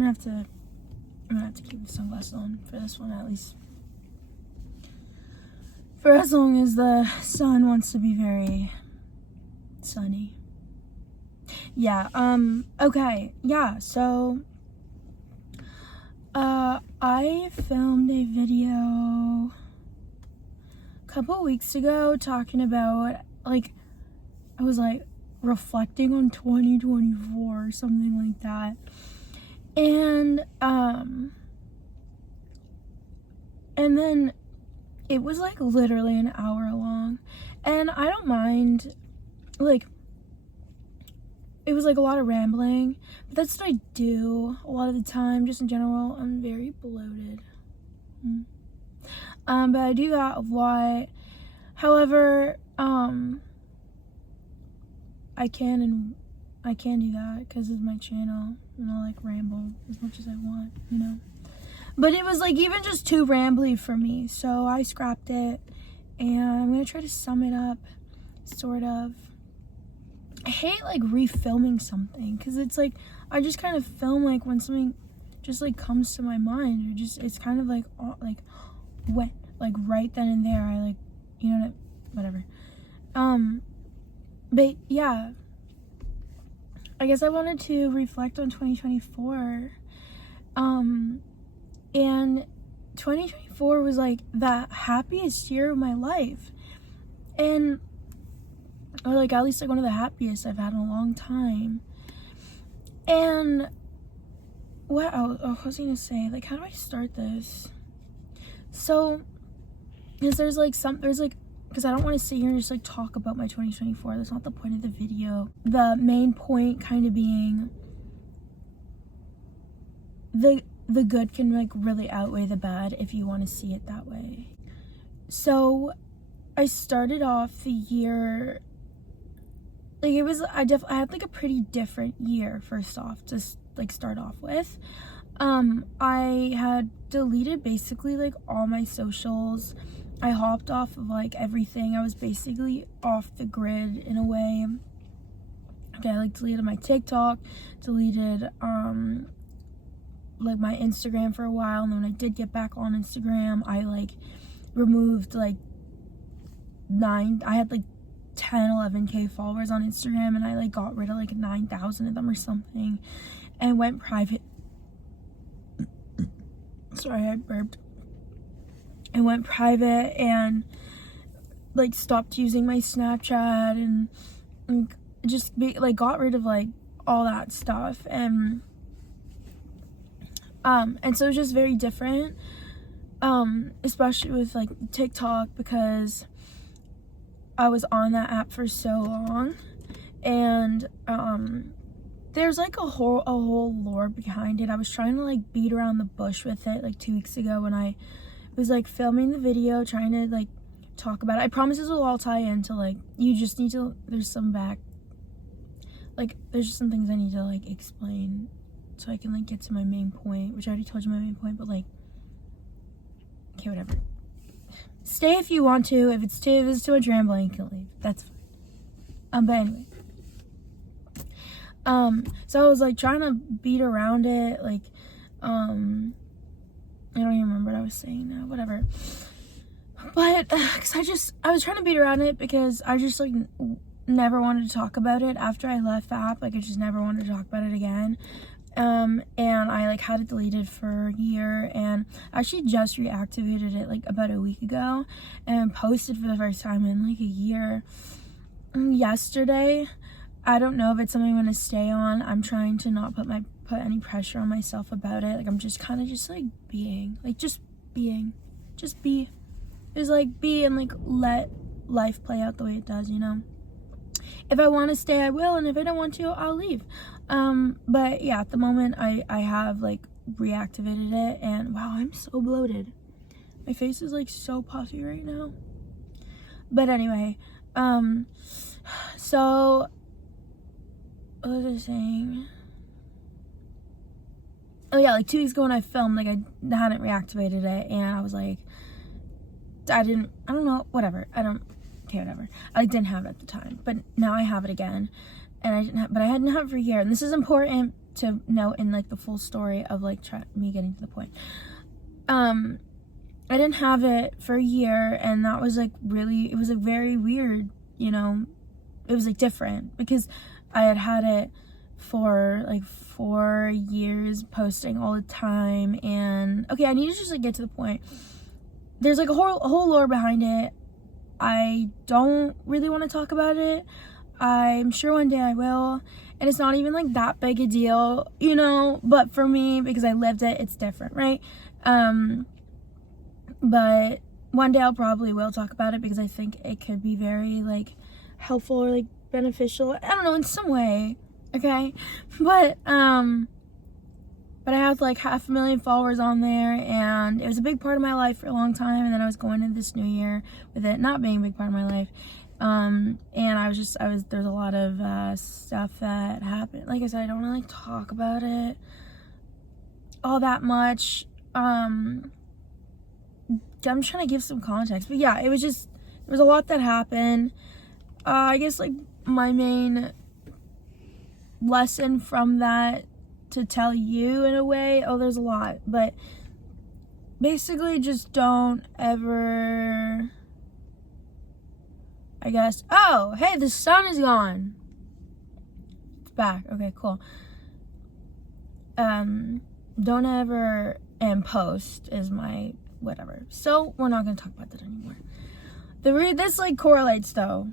I'm gonna have to keep the sunglasses on for this one, at least for as long as the sun wants to be very sunny. Yeah, okay, yeah, so I filmed a video a couple weeks ago talking about, like, I was like reflecting on 2024 or something like that. And then it was like literally an hour long. And I don't mind, like, it was like a lot of rambling, but that's what I do a lot of the time, just in general. I'm very bloated. But I do that a lot. However, I can do that because it's my channel, and I'll like ramble as much as I want, you know. But it was like even just too rambly for me, so I scrapped it, and I'm gonna try to sum it up, sort of. I hate like refilming something because it's like I just kind of film like when something just like comes to my mind, or just it's kind of like when like right then and there I like, you know, whatever. But yeah, I guess I wanted to reflect on 2024. And 2024 was like the happiest year of my life. And, or like at least like one of the happiest I've had in a long time. And what else? Oh, I was gonna say, like, how do I start this? So, because there's because I don't want to sit here and just like talk about my 2024. That's not the point of the video. The main point kind of being the good can like really outweigh the bad if you want to see it that way. So I started off the year, like it was, I had like a pretty different year, first off, to like start off with. I had deleted basically like all my socials. I hopped off of like everything. I was basically off the grid in a way. Okay, I like deleted my TikTok, deleted like my Instagram for a while, and then when I did get back on Instagram, I like removed like I had like 11k followers on Instagram, and I like got rid of like 9,000 of them or something, and went private. Sorry, I burped. I went private and like stopped using my Snapchat, and just got rid of like all that stuff, and so it was just very different, especially with like TikTok, because I was on that app for so long, and there's like a whole lore behind it. I was trying to like beat around the bush with it like 2 weeks ago when I was like filming the video, trying to like talk about it. I promise this will all tie into like, you just need to, there's some there's just some things I need to like explain so I can like get to my main point, which I already told you my main point, but like, okay, whatever. Stay if you want to. If it's too much rambling, you can leave. That's fine. But anyway. So I was like trying to beat around it, like, I don't even remember what I was saying now, whatever. But, cause I was trying to beat around it because I just like never wanted to talk about it after I left the app. Like I just never wanted to talk about it again. And I like had it deleted for a year, and I actually just reactivated it like about a week ago and posted for the first time in like a year yesterday. I don't know if it's something I'm gonna stay on. I'm trying to not put any pressure on myself about it. Like I'm just kind of just like being, like just be, just like be and like let life play out the way it does, you know? If I want to stay, I will, and if I don't want to, I'll leave. But yeah, at the moment I have like reactivated it, and wow, I'm so bloated. My face is like so puffy right now. But anyway, so what was I saying? Oh yeah, like 2 weeks ago when I filmed, like I hadn't reactivated it, and I was like, I don't know, whatever. Okay, whatever. I didn't have it at the time, but now I have it again, and I hadn't have it for a year. And this is important to know in like the full story of like me getting to the point. I didn't have it for a year, and that was like really, it was like very weird, you know. It was like different because I had it for like 4 years, posting all the time. And okay, I need to just like get to the point. There's like a whole lore behind it. I don't really want to talk about it. I'm sure one day I will, and it's not even like that big a deal, you know, but for me, because I lived it, it's different, right? But one day I'll probably will talk about it, because I think it could be very like helpful or like beneficial, I don't know, in some way, okay? But I have like 500,000 followers on there, and it was a big part of my life for a long time, and then I was going into this new year with it not being a big part of my life. And there's a lot of stuff that happened. Like I said, I don't really talk about it all that much. I'm trying to give some context, but yeah, there was a lot that happened. I guess like my main lesson from that to tell you in a way, there's a lot, but basically just don't ever, I guess, oh, hey, the sun is gone. It's back. Okay, cool. Don't ever, and post is my whatever. So we're not going to talk about that anymore. This like correlates though,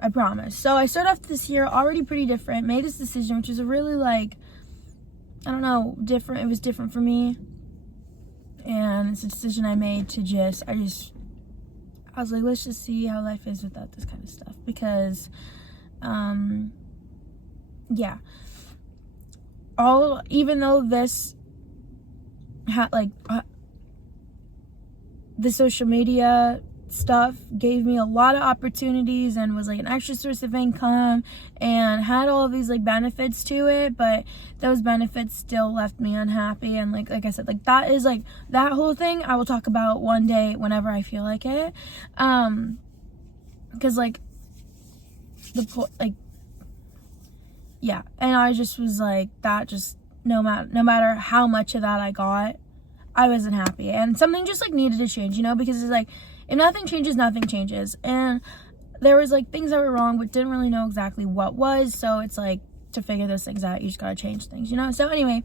I promise. So I started off this year already pretty different, made this decision, which is a really like, I don't know, different. It was different for me. And it's a decision I made to I was like, let's just see how life is without this kind of stuff. Because, yeah. Even though this had like, the social media stuff gave me a lot of opportunities and was like an extra source of income and had all of these like benefits to it, but those benefits still left me unhappy. And like I said, like that is like that whole thing I will talk about one day whenever I feel like it, because like yeah, and I just was like, that just no matter how much of that I got, I wasn't happy, and something just like needed to change, you know, because it's like, if nothing changes, nothing changes. And there was like things that were wrong, but didn't really know exactly what was. So it's like, to figure those things out, you just gotta change things, you know? So anyway,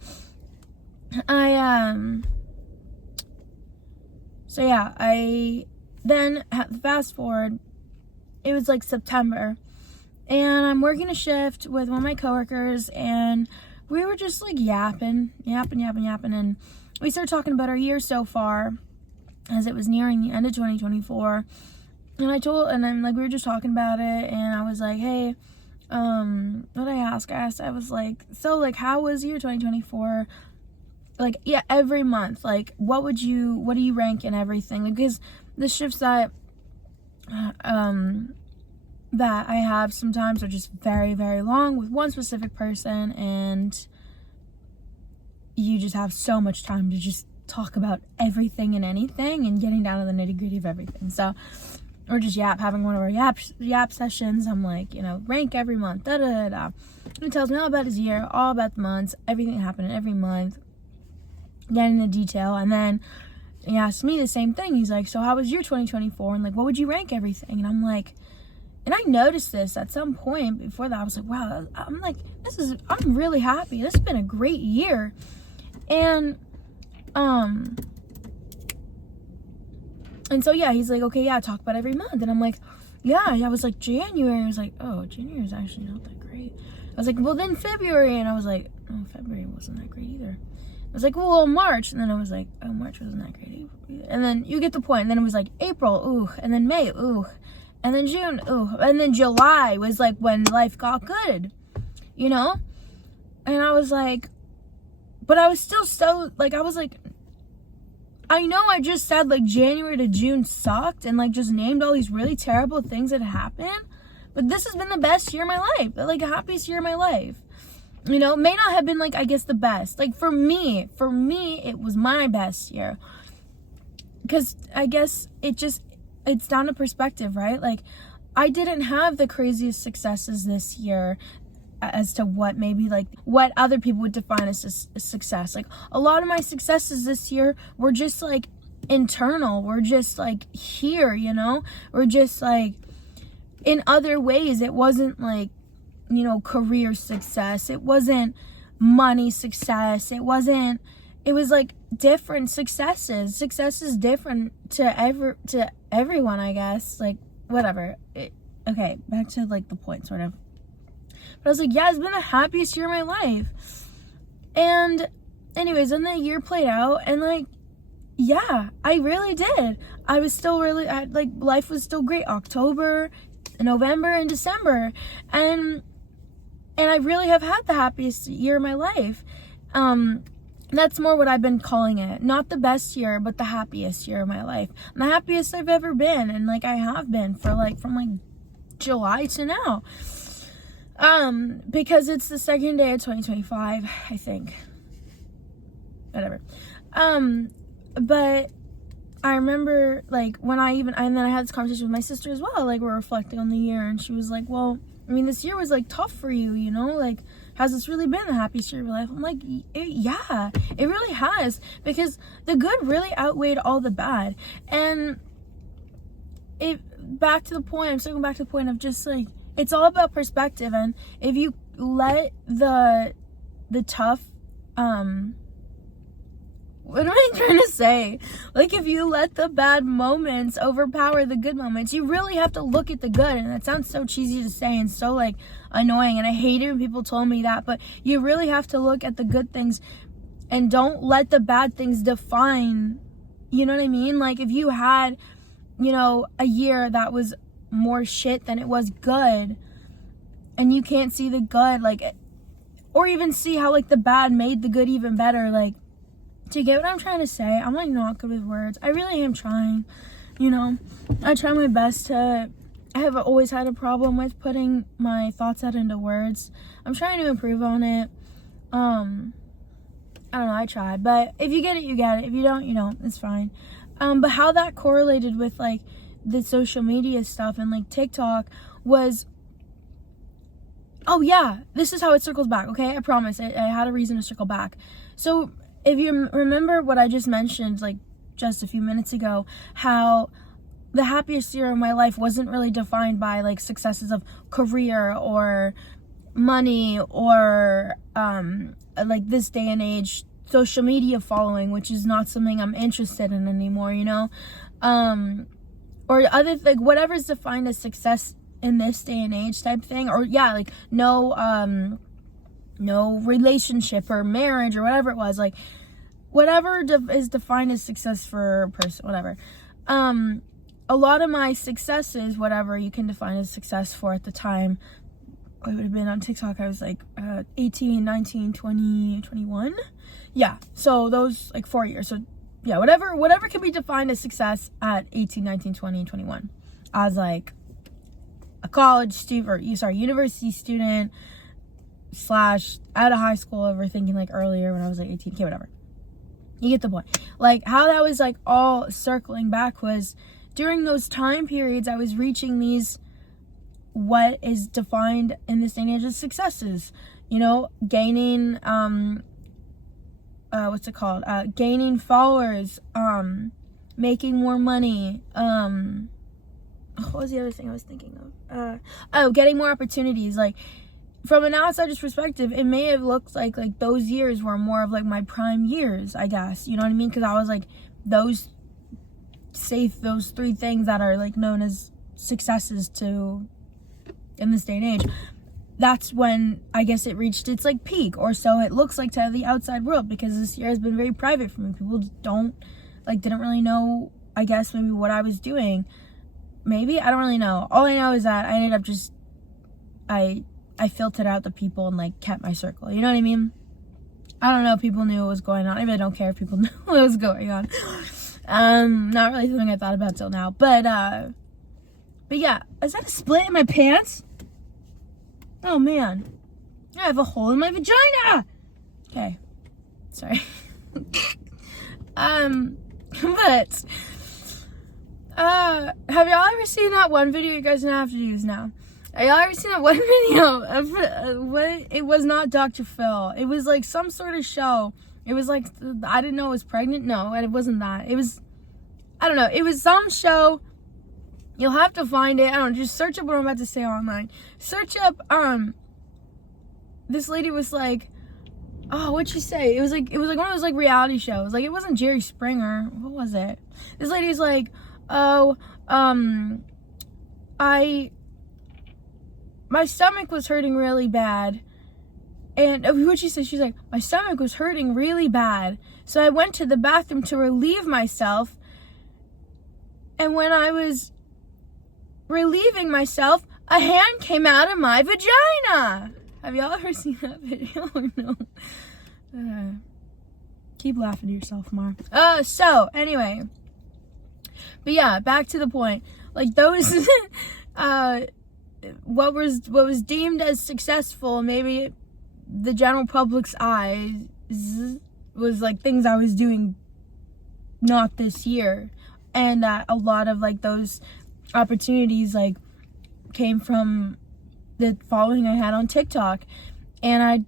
I then fast forward, it was like September, and I'm working a shift with one of my coworkers, and we were just like yapping, and we started talking about our year so far, as it was nearing the end of 2024, and I'm like, we were just talking about it, and I was like, hey, what I asked, I was like, so like, how was your 2024? Like, yeah, every month, like, what do you rank in everything? Like, because the shifts that I have sometimes are just very, very long with one specific person, and you just have so much time to just talk about everything and anything and getting down to the nitty-gritty of everything. So or just having one of our yap sessions. I'm like, you know, rank every month, da da da da. And he tells me all about his year, all about the months, everything that happened every month, getting into detail. And then he asked me the same thing. He's like, so how was your 2024? And like, what would you rank everything? And I'm like, and I noticed this at some point before that. I was like, wow, I'm like, I'm really happy. This has been a great year. And so yeah, he's like, okay, yeah, talk about every month. And I'm like, yeah. I was like, January. I was like, oh, January is actually not that great. I was like, well, then February. And I was like, oh, February wasn't that great either. I was like, well, March. And then I was like, oh, March wasn't that great either. And then you get the point. And then it was like April, ooh. And then May, ooh. And then June, ooh. And then July was like when life got good, you know? And I was like, but I was still so, like, I was like, I know I just said like January to June sucked and like just named all these really terrible things that happened, but this has been the best year of my life, like the happiest year of my life. You know, may not have been like, I guess, the best. Like for me, it was my best year. Because I guess it's down to perspective, right? Like I didn't have the craziest successes this year. as to what maybe like what other people would define as a success. Like a lot of my successes this year were just like internal. We're just like here, you know, we're just like in other ways. It wasn't like, you know, career success, it wasn't money success, it was like different successes. Success is different to everyone, I guess. Like whatever. Okay, back to like the point sort of. But I was like, yeah, it's been the happiest year of my life. And anyways, then the year played out, and like, yeah, I really did. I was still really, like, life was still great. October, November, and December. And I really have had the happiest year of my life. That's more what I've been calling it. Not the best year, but the happiest year of my life. The happiest I've ever been. And like, I have been for like, from like July to now. Because it's the second day of 2025, I think. Whatever. But I remember like and then I had this conversation with my sister as well. Like, we're reflecting on the year, and she was like, well, I mean, this year was like tough for you, you know, like, has this really been the happiest year of your life? I'm like, yeah, it really has, because the good really outweighed all the bad. And I'm circling back to the point of just like, it's all about perspective. And if you let the tough, what am I trying to say? Like, if you let the bad moments overpower the good moments, you really have to look at the good. And that sounds so cheesy to say and so like annoying, and I hate it when people told me that, but you really have to look at the good things and don't let the bad things define, you know what I mean? Like, if you had, you know, a year that was more shit than it was good, and you can't see the good, like, or even see how like the bad made the good even better, like, do you get what I'm trying to say? I'm like not good with words. I really am trying, you know. I try my best to. I have always had a problem with putting my thoughts out into words. I'm trying to improve on it. I don't know, I try. But if you get it, you get it. If you don't, you don't. It's fine. But how that correlated with like the social media stuff and like TikTok was, oh yeah, this is how it circles back, okay? I promise. I had a reason to circle back. So if you remember what I just mentioned, like just a few minutes ago, how the happiest year of my life wasn't really defined by like successes of career or money or like this day and age social media following, which is not something I'm interested in anymore, you know, or other like whatever's defined as success in this day and age type thing, or yeah, like no relationship or marriage or whatever it was, like whatever is defined as success for a person, whatever. A lot of my successes, whatever you can define as success for at the time, it would have been on TikTok, I was like 18, 19, 20, 21. Yeah, so those like 4 years. So yeah, whatever can be defined as success at 18, 19, 20, 21 as like a college student, or university student / out of high school, overthinking like earlier when I was like 18, okay, whatever. You get the point. Like how that was like all circling back was during those time periods I was reaching these, what is defined in this day and age as successes, you know, gaining, gaining followers, making more money, what was the other thing I was thinking of? Getting more opportunities. Like, from an outsider's perspective, it may have looked like those years were more of like my prime years, I guess, you know what I mean? Because I was like those three things that are like known as successes to in this day and age. That's when I guess it reached its like peak, or so it looks like to the outside world, because this year has been very private for me. People didn't really know, I guess, maybe what I was doing. Maybe, I don't really know. All I know is that I ended up just, I filtered out the people and like kept my circle, you know what I mean? I don't know if people knew what was going on. I really don't care if people knew what was going on. Not really something I thought about till now, but yeah, is that a split in my pants? Oh man, I have a hole in my vagina. Okay, sorry. But have y'all ever seen that one video? You guys don't have to use now. I already seen that one video of it was not Dr. Phil. It was like some sort of show. It was like, I didn't know I was pregnant. No, it wasn't that. It was, I don't know. It was some show. You'll have to find it. I don't know. Just search up what I'm about to say online. Search up, this lady was like, oh, what'd she say? It was like one of those like reality shows. Like, it wasn't Jerry Springer. What was it? This lady's like, oh, my stomach was hurting really bad. And what'd she say? She's like, my stomach was hurting really bad. So I went to the bathroom to relieve myself. And when I was relieving myself, a hand came out of my vagina. Have y'all ever seen that video or no? Keep laughing to yourself, Mar. So, anyway. But yeah, back to the point. Like, those, what was deemed as successful, maybe the general public's eyes, was like things I was doing not this year. And that a lot of like those opportunities like came from the following I had on TikTok. And I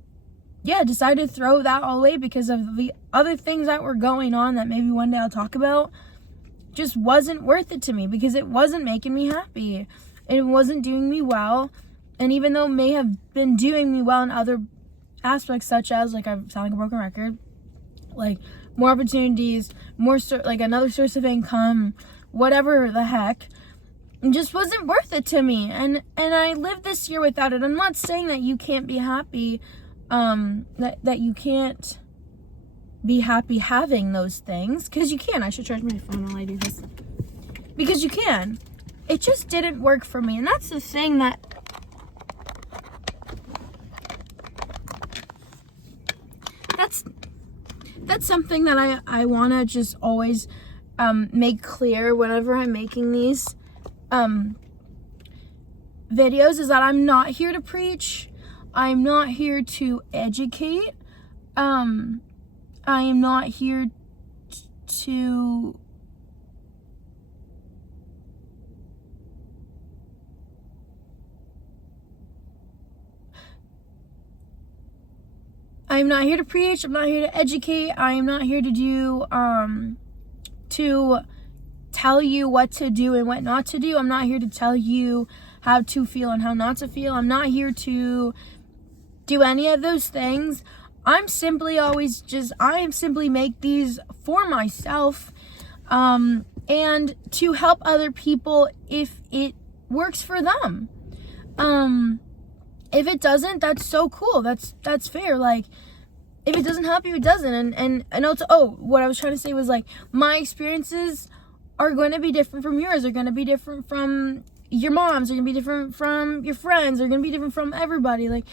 decided to throw that all away because of the other things that were going on that maybe one day I'll talk about. Just wasn't worth it to me because it wasn't making me happy. It wasn't doing me well. And even though it may have been doing me well in other aspects, such as, like, I sound like a broken record, like more opportunities, more like another source of income, whatever the heck, it just wasn't worth it to me. And I lived this year without it. I'm not saying that you can't be happy, that you can't be happy having those things, because you can. I should charge my phone while I do this, because you can. It just didn't work for me. And that's the thing that's something that I want to just always make clear whenever I'm making these videos, is that I'm not here to preach. I'm not here to educate. I am not here to preach. I'm not here to educate. I am not here to do, to tell you what to do and what not to do. I'm not here to tell you how to feel and how not to feel. I'm not here to do any of those things. I am simply make these for myself, and to help other people if it works for them. If it doesn't, that's so cool. That's fair. Like, if it doesn't help you, it doesn't. And also, what I was trying to say was, like, my experiences are going to be different from yours. They're going to be different from your mom's. They're going to be different from your friends. They're going to be different from everybody. Like,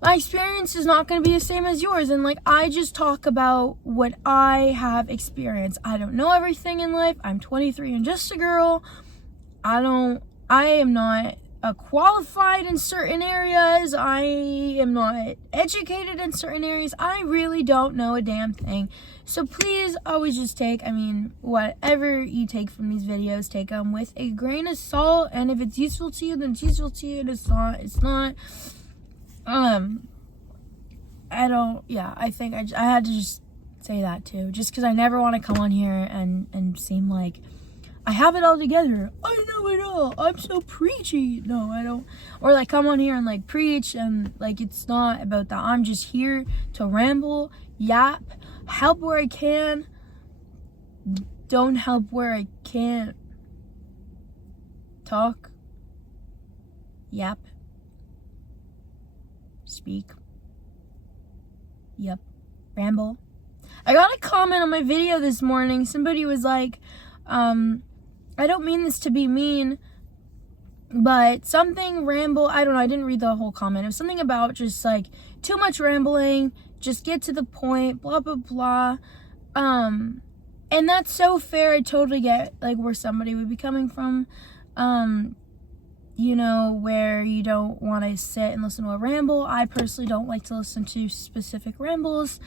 my experience is not going to be the same as yours. And, like, I just talk about what I have experienced. I don't know everything in life. I'm 23 and just a girl. I am not qualified in certain areas. I am not educated in certain areas. I really don't know a damn thing. So please always just whatever you take from these videos, take them with a grain of salt. And if it's useful to you, then it's useful to you. And it's not. I think I had to just say that too. Just because I never want to come on here and seem like I have it all together. I know it all. I'm so preachy. No, I don't. Or like come on here and like preach, and like it's not about that. I'm just here to ramble, yap, help where I can. Don't help where I can't. Talk, yap, speak, yep, ramble. I got a comment on my video this morning. Somebody was like, I don't mean this to be mean, but something ramble, I don't know, I didn't read the whole comment. It was something about just like too much rambling, just get to the point, blah, blah, blah. And that's so fair. I totally get like where somebody would be coming from, where you don't want to sit and listen to a ramble. I personally don't like to listen to specific rambles.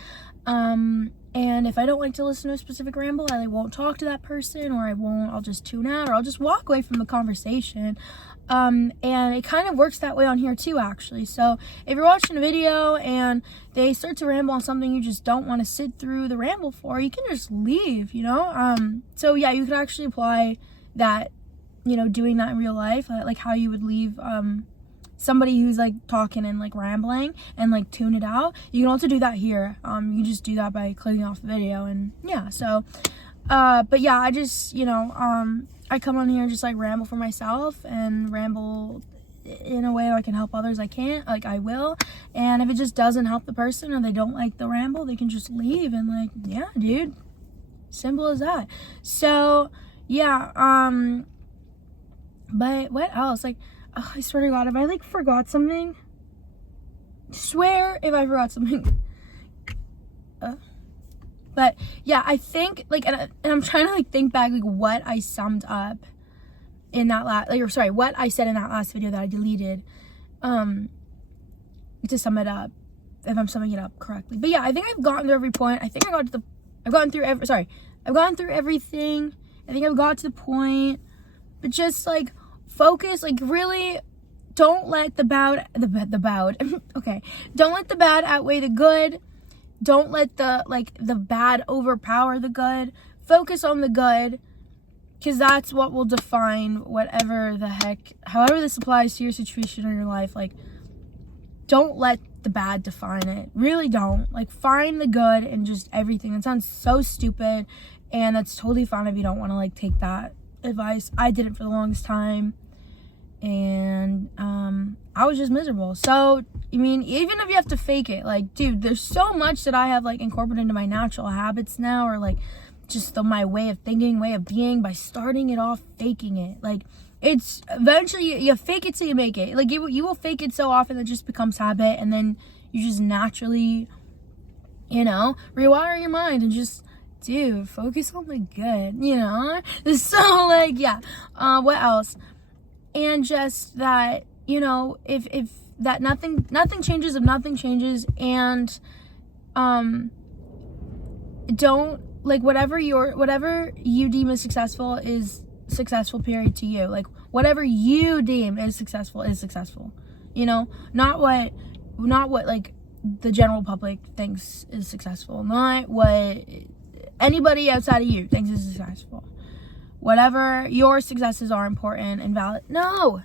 And if I don't like to listen to a specific ramble, I like won't talk to that person, or I'll just tune out, or I'll just walk away from the conversation. And it kind of works that way on here too, actually. So if you're watching a video and they start to ramble on something you just don't want to sit through the ramble for, you can just leave, you know? So yeah, you could actually apply that, you know, doing that in real life, like how you would leave, somebody who's like talking and like rambling and like tune it out. You can also do that here. You just do that by clicking off the video, and yeah, so but yeah, I just, you know, I come on here and just like ramble for myself and ramble in a way I can help others. I will. And if it just doesn't help the person or they don't like the ramble, they can just leave, and like, yeah, dude, simple as that. So yeah, but what else? Like, oh, I swear to God, if I like forgot something, swear if I forgot something. But yeah, I think like, and I'm trying to like think back like what I summed up in that what I said in that last video that I deleted, to sum it up, if I'm summing it up correctly. But yeah, I think I've gotten through every point. I think I've gotten through everything. I think I've got to the point, but just like focus, like really don't let the bad okay, don't let the bad outweigh the good. Don't let the bad overpower the good. Focus on the good, because that's what will define whatever the heck, however this applies to your situation or your life. Like, don't let the bad define it. Really don't. Like, find the good in just everything. That sounds so stupid, and that's totally fine if you don't want to like take that advice. I did it for the longest time, and I was just miserable. So I mean, even if you have to fake it, like, dude, there's so much that I have like incorporated into my natural habits now, or like just my way of thinking, way of being, by starting it off faking it. Like, it's eventually you fake it till you make it. Like, you will fake it so often that it just becomes habit, and then you just naturally, you know, rewire your mind and just, dude, focus on the good, you know? So like, yeah, what else? And just that, you know, if that nothing changes if nothing changes, and don't, like, whatever you deem as successful is successful, period, to you. Like, whatever you deem is successful, you know, not what like the general public thinks is successful, not what anybody outside of you thinks is successful. Whatever your successes are important and valid. No,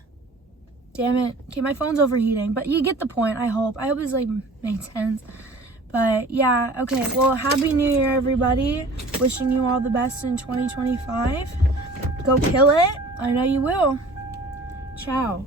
damn it. Okay, my phone's overheating, but you get the point. I hope this like made sense. But yeah, okay, well, happy new year, everybody. Wishing you all the best in 2025. Go kill it. I know you will. Ciao.